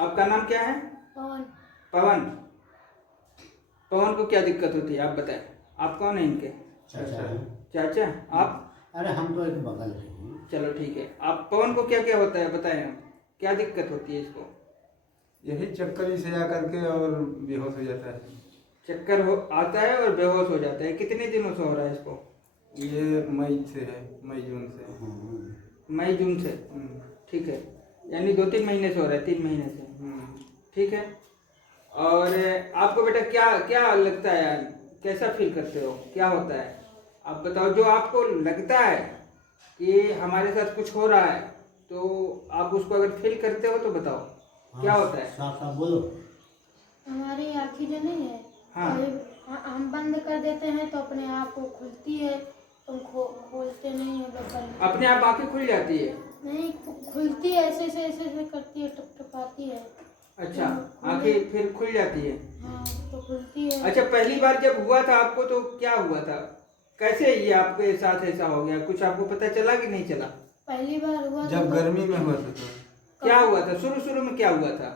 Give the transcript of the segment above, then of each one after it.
आपका नाम क्या है? पवन। पवन। पवन को क्या दिक्कत होती है आप बताएं। आप कौन है इनके? चाचा है। चाचा? आप? अरे हम तो एक बगल के हैं। चलो ठीक है। आप पवन को क्या क्या होता है बताएं, हम क्या दिक्कत होती है इसको? यही चक्कर से आकर के और बेहोश हो जाता है। चक्कर हो आता है और बेहोश हो जाता है। कितने दिनों से हो रहा है इसको? ये मई से है, मई जून से। मई जून से? ठीक है, यानी 2-3 महीने से हो रहा है, 3 महीने से। ठीक है। और आपको बेटा क्या क्या लगता है, कैसा फील करते हो, क्या होता है आप बताओ। जो आपको लगता है कि हमारे साथ कुछ हो रहा है तो आप उसको अगर फील करते हो तो बताओ क्या होता है। साफ साफ बोलो। हमारी आँखें जो नहीं है, हाँ। हम बंद कर देते हैं तो अपने आप वो खुलती है, तुम खोलते नहीं है लोग। अपने आप आंखें खुल जाती है? नहीं, खुलती है, ऐसे ऐसे ऐसे ऐसे करती है, टपटपाती है। अच्छा, आंखें फिर खुल जाती है? हाँ, तो खुलती है। अच्छा, पहली बार जब हुआ था आपको तो क्या हुआ था, कैसे ये आपके साथ ऐसा हो गया, कुछ आपको पता चला कि नहीं चला? पहली बार हुआ जब गर्मी में हुआ था। तो क्या हुआ था शुरू शुरू में, क्या हुआ था?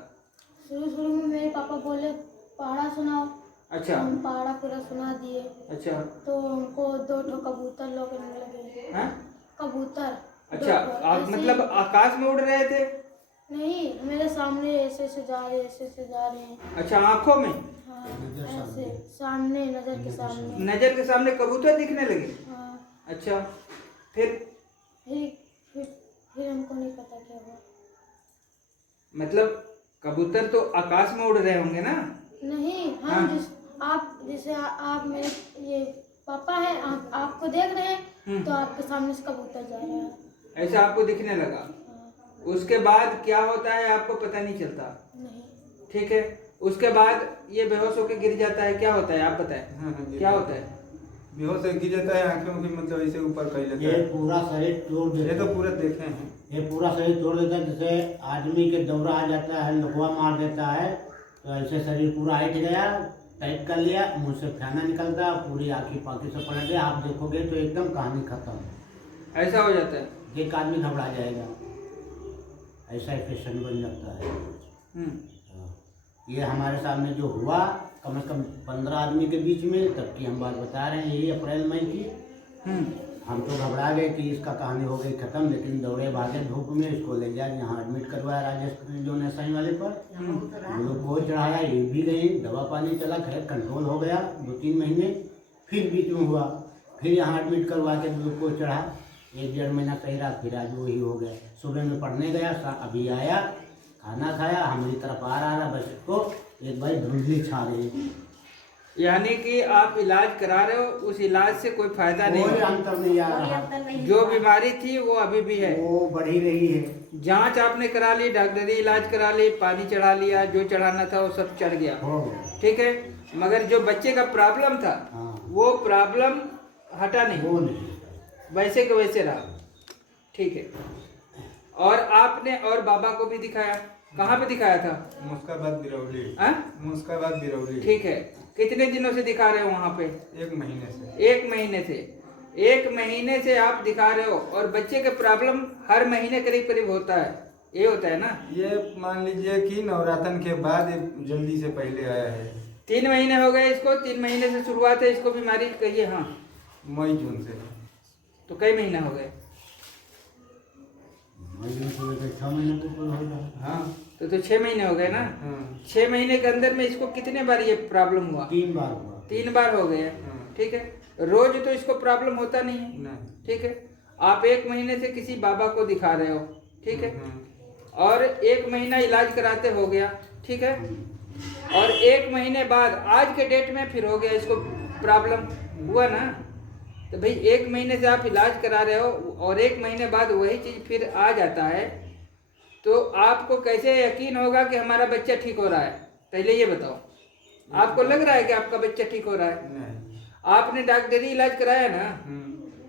शुरू में मेरे पापा बोले पहाड़ा सुनाओ। अच्छा। हम पहाड़ा पूरा सुना दिए। अच्छा। तो हमको 2 कबूतर लगने लगे। हाँ? कबूतर। अच्छा, आप ऐसे मतलब आकाश में उड़ रहे थे? नहीं, मेरे सामने ऐसे ऐसे जा रहे, ऐसे ऐसे जा रहे हैं। अच्छा, आंखों में? हाँ, ऐसे सामने, नजर के सामने। नजर के सामने कबूतर दिखने लगे? हाँ। अच्छा, फिर? फिर हमको नहीं पता क्या हुआ। मतलब कबूतर तो आकाश में उड़ रहे होंगे ना? नहीं, हम हाँ। जैसे आप मेरे ये पापा हैं, आपको देख रहे हैं तो आपके सामने से कबूतर जा रहा है। ऐसा आपको दिखने लगा? हाँ। उसके बाद क्या होता है आपको पता नहीं चलता? नहीं। ठीक है। उसके बाद ये बेहोश होकर गिर जाता है, क्या होता है आप बताएं। हाँ, क्या होता है? बेहोश गिर जाता है, आंखें की मतलब ऐसे ऊपर कर लेता ये है। पूरा शरीर तोड़ देता ये है। तो पूरा देखे हैं। ये पूरा शरीर तोड़ देता है, जैसे आदमी के दौरा आ जाता है, लकवा मार देता है, तो ऐसे शरीर पूरा हट गया, टाइट कर लिया, मुंह से खाना निकलता है, पूरी आँखी पाखी से पलट गया। आप देखोगे तो एकदम कहानी खत्म। ऐसा हो जाता है? एक आदमी घबरा जाएगा, ऐसा पेशेंट बन जाता है। ये हमारे सामने जो हुआ, कम से कम 15 आदमी के बीच में, तब की हम बात बता रहे हैं, यही अप्रैल मई की। हम तो घबरा गए कि इसका कहानी हो गई खत्म, लेकिन दौड़े भागे धूप में, इसको ले जाए यहाँ एडमिट करवाया राजेश जो नेसाई वाले पर। ग्लूकोज चढ़ाया, ये भी गई, दवा पानी चला, खैर कंट्रोल हो गया 2-3 महीने। फिर बीच में हुआ, फिर यहाँ एडमिट करवा के ग्लूकोज चढ़ा, 1-1.5 महीना सही रहा, फिर आज वही हो गया। सुबह में पढ़ने गया, अभी आया, खाना खाया, हमारी तरफ आ रहा, बस इसको एक भाई धुंधली छा रही है। यानी कि आप इलाज करा रहे हो, उस इलाज से कोई फायदा नहीं कोई हुआ? अंतर नहीं आ रहा। जो बीमारी थी वो अभी भी है, वो बढ़ ही रही है। जांच आपने करा ली, डॉक्टरी इलाज करा ली, पानी चढ़ा लिया, जो चढ़ाना था वो सब चढ़ गया, हो गया। ठीक है। मगर जो बच्चे का प्रॉब्लम था वो प्रॉब्लम हटा नहीं, वो नहीं। वैसे के वैसे रहा, ठीक है। और आपने और बाबा को भी दिखाया, कहाँ पे दिखाया था? मुस्काबाद बिरौली। हाँ? मुस्काबाद बिरौली। ठीक है। कितने दिनों से दिखा रहे हो वहाँ पे? 1 महीने से। 1 महीने से? 1 महीने से आप दिखा रहे हो, और बच्चे के प्रॉब्लम हर महीने करीब करीब होता है, ये होता है ना? ये मान लीजिए कि नवरात्र के बाद जल्दी से पहले आया है। 3 महीने हो गए इसको, 3 महीने से शुरुआत है इसको बीमारी कहिए। हाँ, मई जून से। तो कई महीने हो गए? 6 महीने को हो गया। हाँ। तो 6 महीने हो गए ना? हाँ। 6 महीने के अंदर में इसको कितने बार ये प्रॉब्लम हुआ? 3 बार हुआ। 3 बार हो गए, ठीक है। रोज तो इसको प्रॉब्लम होता नहीं है, नहीं। ठीक है। आप 1 महीने से किसी बाबा को दिखा रहे हो, ठीक है, और 1 महीना इलाज कराते हो गया, ठीक है। और 1 महीने बाद आज के डेट में फिर हो गया इसको प्रॉब्लम, हुआ ना? तो भाई 1 महीने से आप इलाज करा रहे हो और 1 महीने बाद वही चीज़ फिर आ जाता है, तो आपको कैसे यकीन होगा कि हमारा बच्चा ठीक हो रहा है? पहले ये बताओ, आपको लग रहा है कि आपका बच्चा ठीक हो रहा है? नहीं। आपने डॉक्टरी इलाज कराया ना?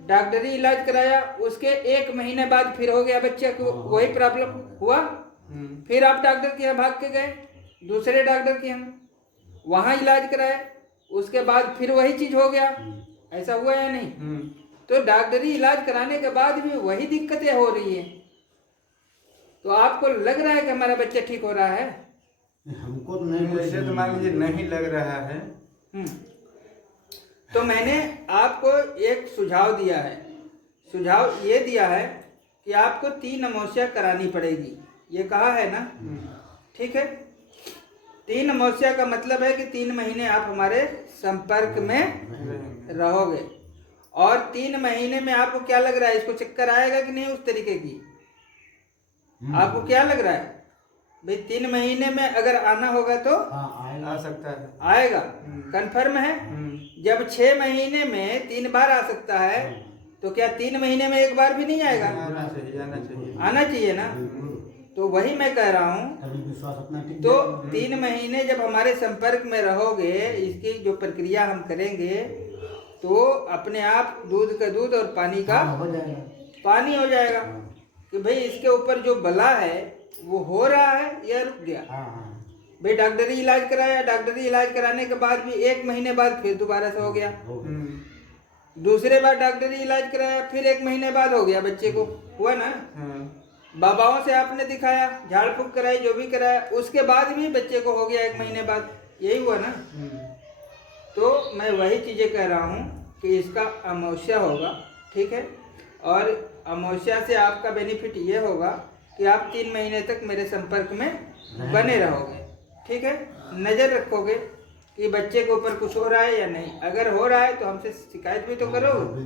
डॉक्टरी इलाज कराया, उसके 1 महीने बाद फिर हो गया बच्चे को वही प्रॉब्लम हुआ। फिर आप डॉक्टर के यहाँ भाग के गए, दूसरे डॉक्टर के यहाँ, वहाँ इलाज कराए, उसके बाद फिर वही चीज हो गया। ऐसा हुआ या नहीं? तो डॉक्टरी इलाज कराने के बाद भी वही दिक्कतें हो रही है, तो आपको लग रहा है कि हमारा बच्चा ठीक हो रहा है? हमको तो नहीं ऐसे तो मान लीजिए नहीं लग रहा है। तो मैंने आपको एक सुझाव दिया है। सुझाव ये दिया है कि आपको 3 अमावस्या करानी पड़ेगी, ये कहा है ना। ठीक है, 3 अमावस्या का मतलब है कि 3 महीने आप हमारे संपर्क में रहोगे। और 3 महीने में आपको क्या लग रहा है, इसको चक्कर आएगा कि नहीं उस तरीके की? आपको क्या लग रहा है भाई? 3 महीने में अगर आना होगा तो आ सकता है। आएगा, कंफर्म है। जब 6 महीने में 3 बार आ सकता है, तो क्या 3 महीने में 1 बार भी नहीं आएगा? आना चाहिए, आना चाहिए। आना चाहिए ना। तो वही मैं कह रहा हूँ। तभी विश्वास अपना टिक तो 3 महीने जब हमारे संपर्क में रहोगे, इसकी जो प्रक्रिया हम करेंगे, तो अपने आप दूध का दूध और पानी का हो जाएगा। पानी हो जाएगा कि भाई इसके ऊपर जो बला है वो हो रहा है या रुक गया। भाई डॉक्टरी इलाज कराया, डॉक्टरी इलाज कराने के बाद भी 1 महीने बाद फिर दोबारा से हो गया। दूसरे बार डॉक्टरी इलाज कराया, फिर 1 महीने बाद हो गया, बच्चे को हुआ ना। बाबाओं से आपने दिखाया, झाड़ फूक कराई, जो भी कराया, उसके बाद भी बच्चे को हो गया 1 महीने बाद, यही हुआ ना। तो मैं वही चीजें कह रहा हूँ कि इसका अमावस्या होगा, ठीक है। और अमावस्या से आपका बेनिफिट ये होगा कि आप 3 महीने तक मेरे संपर्क में बने रहोगे, ठीक है। नजर रखोगे कि बच्चे के ऊपर कुछ हो रहा है या नहीं। अगर हो रहा है तो हमसे शिकायत भी तो करोगे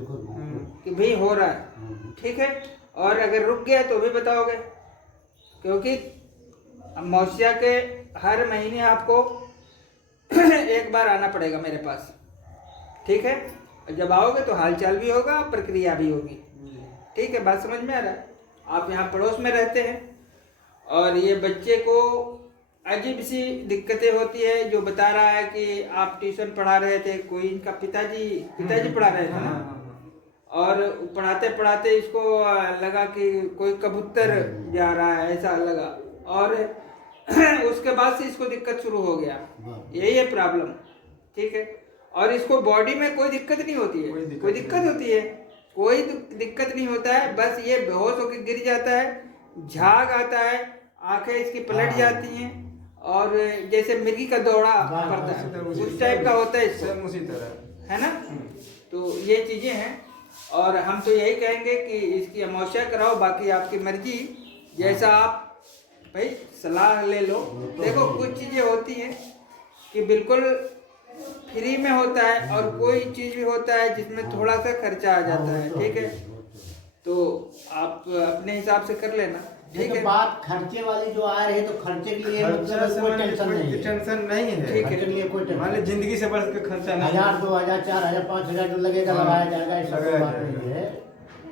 कि भाई हो रहा है, ठीक है। और अगर रुक गया तो भी बताओगे, क्योंकि अमावस्या के हर महीने आपको 1 बार आना पड़ेगा मेरे पास, ठीक है। जब आओगे तो हालचाल भी होगा, प्रक्रिया भी होगी, ठीक है। बात समझ में आ रहा है? आप यहाँ पड़ोस में रहते हैं और ये बच्चे को अजीब सी दिक्कतें होती है, जो बता रहा है कि आप ट्यूशन पढ़ा रहे थे, कोई इनका पिताजी पढ़ा रहे थे ना, और पढ़ाते पढ़ाते इसको लगा कि कोई कबूतर जा रहा है, ऐसा लगा, और उसके बाद से इसको दिक्कत शुरू हो गया। यही है प्रॉब्लम, ठीक है। और इसको बॉडी में कोई दिक्कत नहीं होती है, कोई दिक्कत होती है? कोई दिक्कत नहीं होता है, बस ये बेहोश होकर गिर जाता है, झाग आता है, आंखें इसकी पलट जाती हैं, और जैसे मिर्गी का दौड़ा पड़ता है, उस टाइप का होता है इसको, उसी तरह, है ना। तो ये चीजें हैं, और हम तो यही कहेंगे कि इसकी अमावस्या कराओ, बाकी आपकी मर्जी, जैसा आप भाई सलाह ले लो। देखो कुछ चीजें होती हैं कि बिल्कुल फ्री में होता है, और कोई चीज भी होता है जिसमें थोड़ा सा खर्चा आ जाता है, ठीक है। तो आप अपने हिसाब से कर लेना, ठीक है। बात खर्चे वाली जो आ रही है, तो खर्चे के लिए मतलब कोई टेंशन नहीं है, टेंशन नहीं है, ठीक है। खर्चे के लिए कोई टेंशन मान ली जिंदगी से बढ़ के खर्चा नहीं, 1000, 2000, 4000, 5000 जो लगेगा लगाया जाएगा, ऐसा कोई बात नहीं है।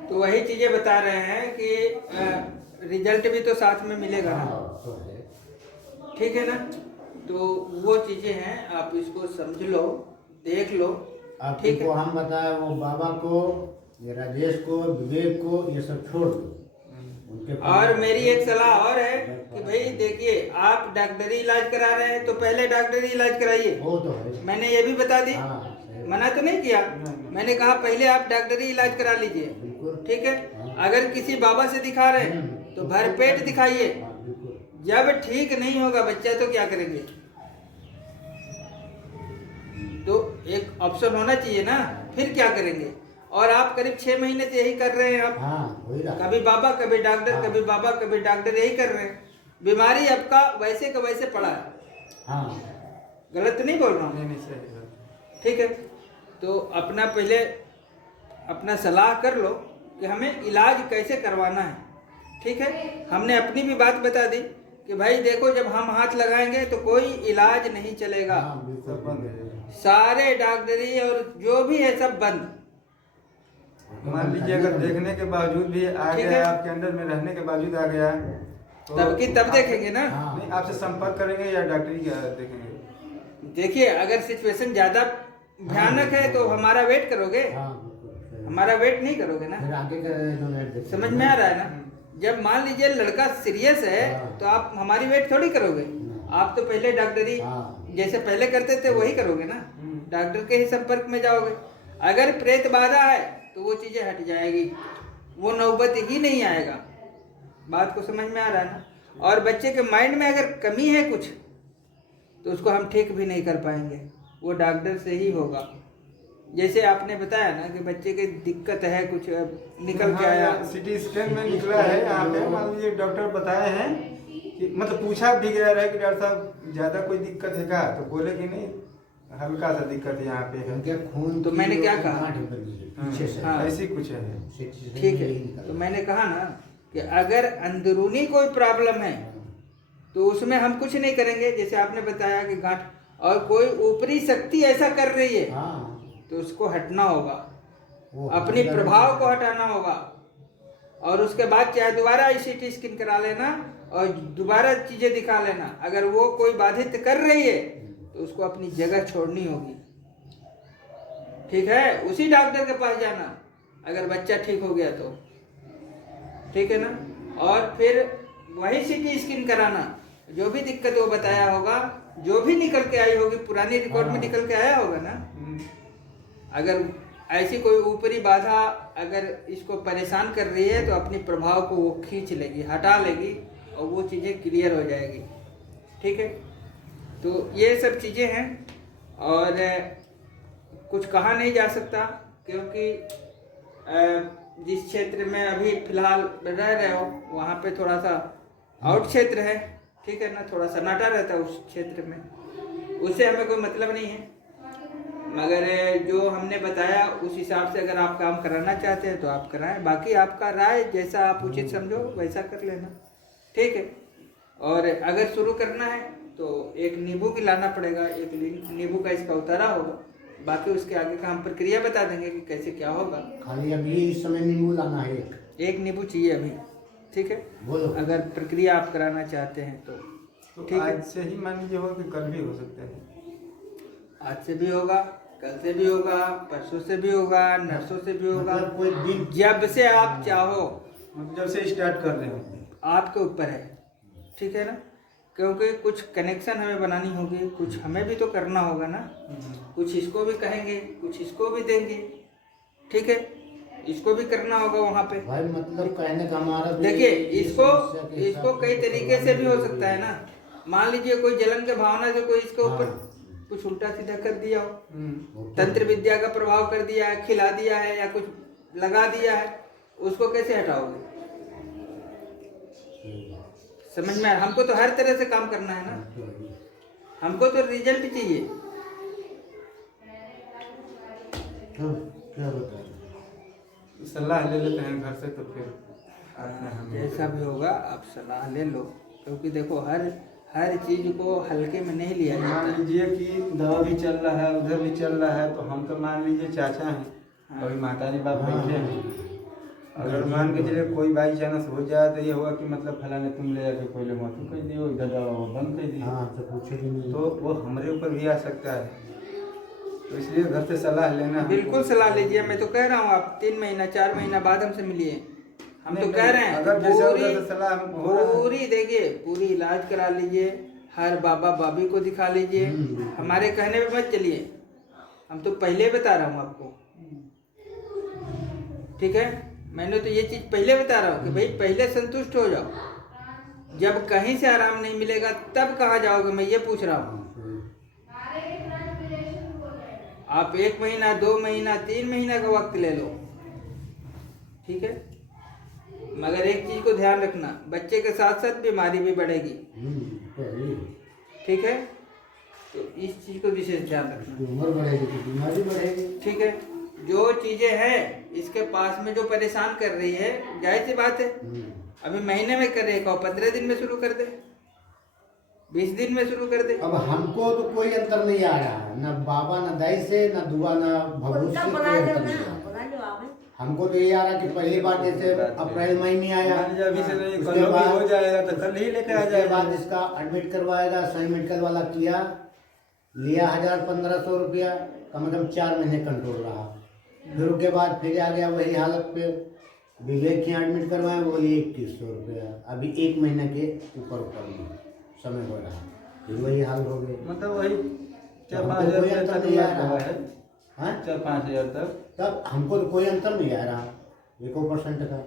तो वही चीजें बता रहे हैं कि रिजल्ट भी तो साथ में मिलेगा ना, ठीक है ना। तो वो चीजें हैं, आप इसको समझ लो, देख लो, ठीक है। आपको हम बताए वो बाबा को, ये राजेश को, विवेक को, ये सब छोड़ दो उनके। और मेरी एक सलाह और है कि भाई देखिए, आप डॉक्टरी इलाज करा रहे हैं तो पहले डॉक्टरी इलाज कराइए, वो तो है। मैंने ये भी बता दी, हाँ, मना तो नहीं किया, मैंने कहा पहले आप डॉक्टरी इलाज करा लीजिए, ठीक है। अगर किसी बाबा से दिखा रहे हैं तो भर पेट दिखाइए। जब ठीक नहीं होगा बच्चा तो क्या करेंगे? तो एक ऑप्शन होना चाहिए ना, फिर क्या करेंगे? और आप करीब 6 महीने से यही कर रहे हैं आप, कभी बाबा कभी डॉक्टर, कभी बाबा कभी डॉक्टर, यही कर रहे हैं। बीमारी आपका वैसे का वैसे पड़ा है, गलत तो नहीं बोल रहा हूँ, ठीक है। तो अपना पहले अपना सलाह कर लो कि हमें इलाज कैसे करवाना है, ठीक है। हमने अपनी भी बात बता दी कि भाई देखो, जब हम हाथ लगाएंगे तो कोई इलाज नहीं चलेगा, सारे डॉक्टरी और जो भी है सब बंद। मान लीजिए अगर देखने के बावजूद भी आ गया, आपके अंदर में रहने के बावजूद आ गया, तो तब देखेंगे ना। नहीं, आपसे संपर्क करेंगे या डॉक्टरी क्या देखेंगे? देखिए, अगर सिचुएशन ज्यादा भयानक है तो हमारा वेट करोगे, हमारा वेट नहीं करोगे ना, समझ में आ रहा है ना। जब मान लीजिए लड़का सीरियस है तो आप हमारी वेट थोड़ी करोगे, आप तो पहले डॉक्टरी जैसे पहले करते थे वही करोगे ना, डॉक्टर के ही संपर्क में जाओगे। अगर प्रेत बाधा है तो वो चीजें हट जाएगी, वो नौबत ही नहीं आएगा। बात को समझ में आ रहा है ना। और बच्चे के माइंड में अगर कमी है कुछ तो उसको हम ठीक भी नहीं कर पाएंगे, वो डॉक्टर से ही होगा। जैसे आपने बताया ना कि बच्चे की दिक्कत है, कुछ निकल के आया, सिटी स्कैन में निकला है यहाँ पे, मान लीजिए डॉक्टर बताए हैं कि मतलब पूछा भी गया है कि डॉक्टर साहब ज़्यादा कोई दिक्कत है क्या, तो बोले कि नहीं हल्का सा दिक्कत यहाँ पे है। उनके खून तो मैंने क्या कहा? पीछे से हाँ। ऐसी कुछ है। ठीक है, तो मैंने कहा ना कि अगर अंदरूनी कोई प्रॉब्लम है तो उसमें हम कुछ नहीं करेंगे। जैसे आपने बताया कि गांठ, और कोई ऊपरी शक्ति ऐसा कर रही है तो उसको हटना होगा, अपनी प्रभाव को हटाना होगा, और उसके बाद चाहे दोबारा ICT स्कैन करा लेना और दोबारा चीजें दिखा लेना। अगर वो कोई बाधित कर रही है तो उसको अपनी जगह छोड़नी होगी, ठीक है, उसी डॉक्टर के पास जाना अगर बच्चा ठीक हो गया तो, ठीक है ना, और फिर वही CT स्कैन कराना, जो भी दिक्कत वो बताया होगा, जो भी निकल के आई होगी, पुरानी रिकॉर्ड में निकल के आया होगा ना, अगर ऐसी कोई ऊपरी बाधा अगर इसको परेशान कर रही है तो अपनी प्रभाव को वो खींच लेगी, हटा लेगी, और वो चीज़ें क्लियर हो जाएगी, ठीक है। तो ये सब चीज़ें हैं, और कुछ कहा नहीं जा सकता, क्योंकि जिस क्षेत्र में अभी फिलहाल रह रहे हो वहाँ पे थोड़ा सा आउट क्षेत्र है, ठीक है ना, थोड़ा सन्नाटा रहता है उस क्षेत्र में, उससे हमें कोई मतलब नहीं है। मगर जो हमने बताया उस हिसाब से अगर आप काम कराना चाहते हैं तो आप कराएं, बाकी आपका राय जैसा आप उचित समझो वैसा कर लेना, ठीक है। और अगर शुरू करना है तो एक नींबू की लाना पड़ेगा, एक नींबू का इसका उतारा होगा, बाकी उसके आगे का हम प्रक्रिया बता देंगे कि कैसे क्या होगा। खाली अभी इस समय नींबू लाना है, एक नींबू चाहिए अभी, ठीक है। बोलो। अगर प्रक्रिया आप कराना चाहते हैं तो ठीक है। आज से ही मान लीजिए हो कि कल भी हो सकता है, आज से भी होगा, कल से भी होगा, परसों से भी होगा, नरसों से भी होगा, मतलब कोई दिन जब से आप चाहो, जब से स्टार्ट कर रहे हो आपके ऊपर है, ठीक है ना, क्योंकि कुछ कनेक्शन हमें बनानी होगी, कुछ हमें भी तो करना होगा ना, कुछ इसको भी कहेंगे, कुछ इसको भी देंगे, ठीक है, इसको भी करना होगा वहाँ पे। भाई मतलब कहने का हमारा देखिए, इसको कई तरीके से भी हो सकता है ना। मान लीजिए कोई जलन के भावना से कोई इसके ऊपर कुछ उल्टा सीधा कर दिया हो, तंत्र विद्या का प्रभाव कर दिया है, खिला दिया है या कुछ लगा दिया है, उसको कैसे हटाओगे? समझ में? हमको तो हर तरह से काम करना है ना, हमको तो रिजल्ट चाहिए। क्या बता सलाह ले लेते हैं घर से, तो फिर आते हैं हम। जैसा भी होगा आप सलाह ले लो, क्योंकि देखो हर चीज को हल्के में नहीं लिया जाता। मान लीजिए कि दवा भी चल रहा है, उधर भी चल रहा है, तो हम तो मान लीजिए चाचा हैं, अभी माता जी बाप बैठे हैं, अगर मान के चलिए कोई बाई चांस हो जाए तो ये होगा कि मतलब फलाने तुम ले जाके कोई मत कर दियो, इधर दवा बंद कर दियो, तो पूछेगी नहीं, तो वो हमारे ऊपर भी आ सकता है, तो इसलिए घर से सलाह लेना। बिल्कुल सलाह लीजिए, मैं तो कह रहा हूँ आप 3 महीना 4 महीना बाद हमसे मिलिए, हम तो कह रहे हैं अगर जैसे उधर से सलाह हो रहा है, पूरी देखिए, पूरी इलाज करा लीजिए, हर बाबा बाबी को दिखा लीजिए, हमारे कहने पे मत चलिए, हम तो पहले बता रहा हूँ आपको, ठीक है, मैंने तो ये चीज पहले बता रहा हूँ कि भाई पहले संतुष्ट हो जाओ, जब कहीं से आराम नहीं मिलेगा तब कहाँ जाओगे, मैं ये पूछ रहा हूँ। आप 1 महीना 2 महीना 3 महीना का वक्त ले लो, ठीक है, मगर एक चीज को ध्यान रखना, बच्चे के साथ साथ बीमारी भी बढ़ेगी, ठीक है, तो इस चीज को विशेष ध्यान रखना। उम्र बढ़ेगी तो बीमारी बढ़ेगी, ठीक है, जो चीजें हैं इसके पास में जो परेशान कर रही है, जाहिर सी बात है, अभी महीने में करे को 15 दिन में शुरू कर दे, 20 दिन में शुरू कर दे। अब हमको तो कोई अंतर नहीं आ रहा है, न बाबा न दाई से, न दुआ न भगवत से कोई अंतर नहीं आ रहा। हमको तो ये आ रहा कि पहली बार जैसे अप्रैल मई में आया, मान लीजिए अभी से नहीं, कल भी हो जाएगा तो कल ही लेके आ उसके जाएगा। बाद इसका एडमिट करवाएगा, सही मेडिकल वाला किया, लिया 1000-1500 रुपया, कम से कम 4 महीने कंट्रोल रहा, फिर उसके बाद फिर आ गया वही हालत पे, विवेक के एडमिट करवाए, बोली 2100 रुपया, अभी 1 महीने के ऊपर में समय हो रहा, फिर वही हाल हो गए, मतलब वही 4-5 कोई हज़ार अंतर तक नहीं आ हुआ रहा है, हाँ, 4-5 हज़ार तक, तब हमको तो कोई अंतर नहीं आ रहा 1% का।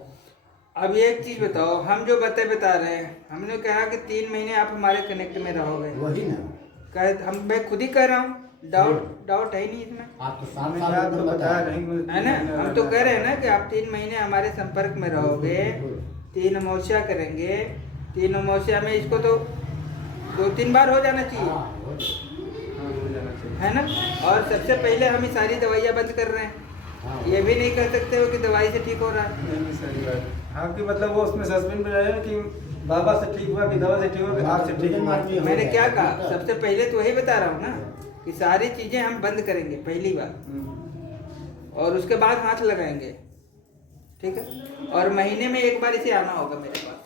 अब एक चीज बताओ, हम जो बता रहे हैं, हमने कहा कि 3 महीने आप हमारे कनेक्ट में रहोगे, वही ना, मैं खुद ही कह रहा हूँ, डाउट है ही नहीं इसमें, आप तो 7 हमें साल आप तो एकदम बता बता रहे हैं है ना। हम तो कह रहे हैं ना कि आप 3 महीने हमारे संपर्क में रहोगे, 3 अमावस्या करेंगे, 3 अमावस्या में इसको तो 2-3 बार हो जाना चाहिए, हाँ, हो जाए। है ना। और सबसे पहले हम ही सारी दवाइयाँ बंद कर रहे हैं, हाँ, ये भी नहीं कह सकते हो कि दवाई से ठीक हो रहा है। नहीं सही बात है। हाँ कि मतलब वो उसमें सस्पेंड में रहे कि बाबा से ठीक हुआ कि दवा से ठीक हुआ कि आपसे ठीक हुआ। मैंने क्या कहा, सबसे पहले तो वही बता रहा हूँ ना कि सारी चीजें हम बंद करेंगे पहली बार, और उसके बाद हाथ लगाएंगे, ठीक है। और महीने में 1 बार इसे आना होगा मेरे पास,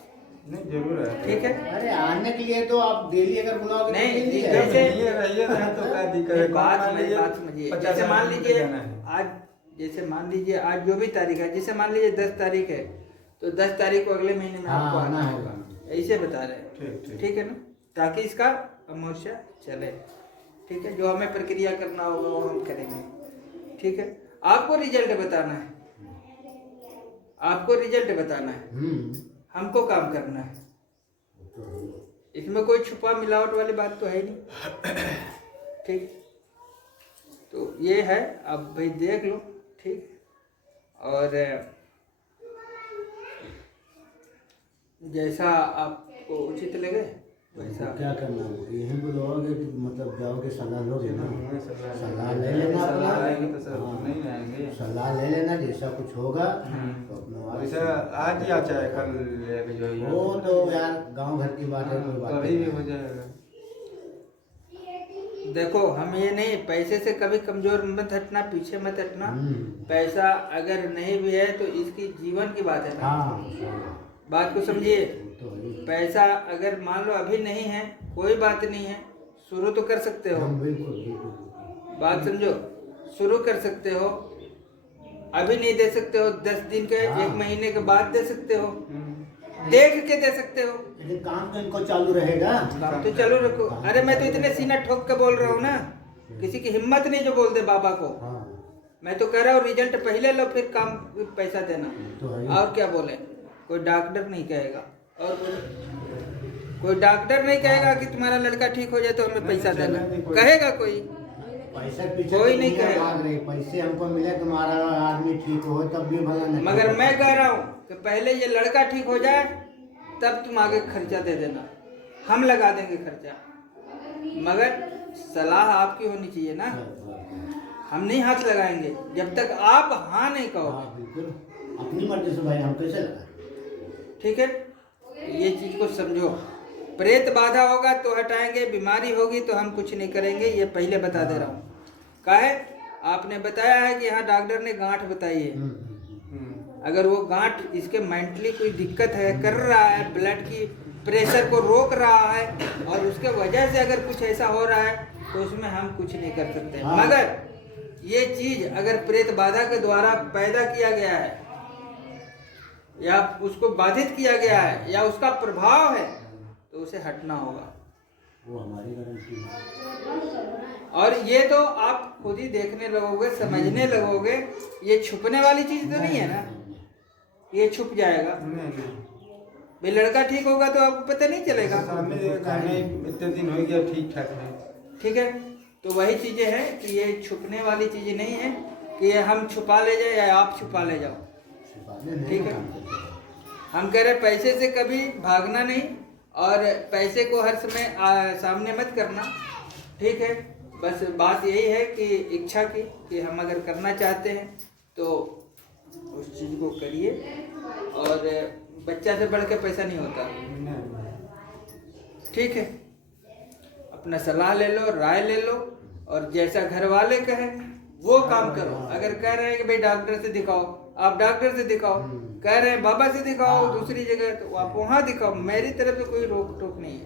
नहीं जरूर है। ठीक है। अरे आने के लिए तो आप डेली अगर बुलाओगे तो नहीं, डेली जैसे- आएंगे। ये रहिए रहे तो क्या दिक्कत है। बात मान लीजिए समझिए, 50 जैसे मान आदमी को लीजिए जाना है। आज, जैसे मान लीजिए आज जो भी तारीख है, जैसे मान लीजिए 10 तारीख है, तो 10 तारीख को अगले महीने में हाँ, आपको आना आना होगा, होगा। ऐसे बता रहे हैं, ठीक। ठीक है ना, ताकि इसका अमावस्या चले, ठीक है। जो हमें प्रक्रिया करना होगा वो हम करेंगे, ठीक है। आपको रिजल्ट बताना है, आपको रिजल्ट बताना है, हमको काम करना है, इसमें कोई छुपा मिलावट वाली बात तो है ही नहीं, ठीक। तो ये है, अब भाई देख लो, ठीक। और जैसा आपको उचित लगे वैसा क्या करना है, यहीं बुलाओगे कि मतलब जाओगे सलाह लोगे ना, सलाह ले लेना अपना। सलाह आएगी तो सब हाँ, नहीं आएंगे। सलाह ले लेना, जैसा कुछ होगा तो अपना वहाँ वैसे से- आज ही आ चाहे कल लेके जो है। वो तो यार गांव घर की बात है, कोई बात कभी भी नहीं। हो जाएगा। देखो, हम ये नहीं, पैसे से कभी कमजोर मत हटना, पीछे मत हटना। पैसा अगर नहीं भी है तो इसकी जीवन की बात है ना, हाँ, बात को समझिए। तो है। पैसा अगर मान लो अभी नहीं है, कोई बात नहीं है, शुरू तो कर सकते हो, हम बिल्कुल बिल्कुल बात समझो, शुरू कर सकते हो। अभी नहीं दे सकते हो, 10 दिन के, हाँ। 1 महीने के बाद दे सकते हो, देख के दे सकते हो, लेकिन काम तो इनको चालू रहेगा। काम तो चालू रखो। अरे मैं तो इतने सीना ठोक के बोल रहा हूँ ना, किसी की हिम्मत नहीं जो बोल दे बाबा को। हाँ, मैं तो कह रहा हूँ रिजल्ट पहले लो, फिर काम पैसा देना, तो है ही। और क्या बोले। कोई डॉक्टर नहीं कहेगा, और कोई डॉक्टर नहीं कहेगा कि तुम्हारा लड़का ठीक हो जाए तो हमें पैसा देना, कहेगा कोई? पैसे के पीछे कोई तो नहीं दुनिया कहेगा। भाग रही, पैसे हमको मिले तुम्हारा आदमी ठीक हो तब भी भला नहीं। मगर मैं कह रहा हूँ कि पहले ये लड़का ठीक हो जाए तब तुम आगे खर्चा दे देना, हम लगा देंगे खर्चा, मगर सलाह आपकी होनी चाहिए ना। हम नहीं हाथ लगाएंगे जब तक आप हाँ नहीं कहो, हाँ बिल्कुल, अपनी मर्जी से भाई हम कैसे लगा। ठीक है। ये चीज को समझो, प्रेत बाधा होगा तो हटाएंगे, बीमारी होगी तो हम कुछ नहीं करेंगे, ये पहले बता दे रहा हूँ। काहे आपने बताया है कि यहाँ डॉक्टर ने गांठ बताई है, अगर वो गांठ इसके मेंटली कोई दिक्कत है, कर रहा है, ब्लड की प्रेशर को रोक रहा है, और उसके वजह से अगर कुछ ऐसा हो रहा है तो उसमें हम कुछ नहीं कर सकते। हाँ। मगर ये चीज अगर प्रेत बाधा के द्वारा पैदा किया गया है, या उसको बाधित किया गया है, या उसका प्रभाव है, तो उसे हटना होगा। वो हमारी गारंटी है। और ये तो आप खुद ही देखने लगोगे, समझने लगोगे, ये छुपने वाली चीज तो नहीं है ना, ये छुप जाएगा। भाई लड़का ठीक होगा तो आपको पता नहीं चलेगा, सामने देखा नहीं, इतने दिन हो गया ठीक ठाक है। ठीक है। तो वही चीजें हैं कि ये छुपने वाली चीजें नहीं है कि ये हम छुपा ले जाए या आप छुपा ले जाओ, ठीक है। हम कह रहे पैसे से कभी भागना नहीं, और पैसे को हर समय सामने मत करना, ठीक है। बस बात यही है कि इच्छा की कि हम अगर करना चाहते हैं तो उस चीज़ को करिए, और बच्चा से बढ़ के पैसा नहीं होता, ठीक है। अपना सलाह ले लो, राय ले लो, और जैसा घर वाले कहें वो काम करो। अगर कह रहे हैं कि भाई डॉक्टर से दिखाओ, आप डॉक्टर से दिखाओ, कह रहे हैं बाबा से दिखाओ दूसरी जगह, तो आप वहाँ दिखाओ, मेरी तरफ से कोई रोक टोक नहीं है।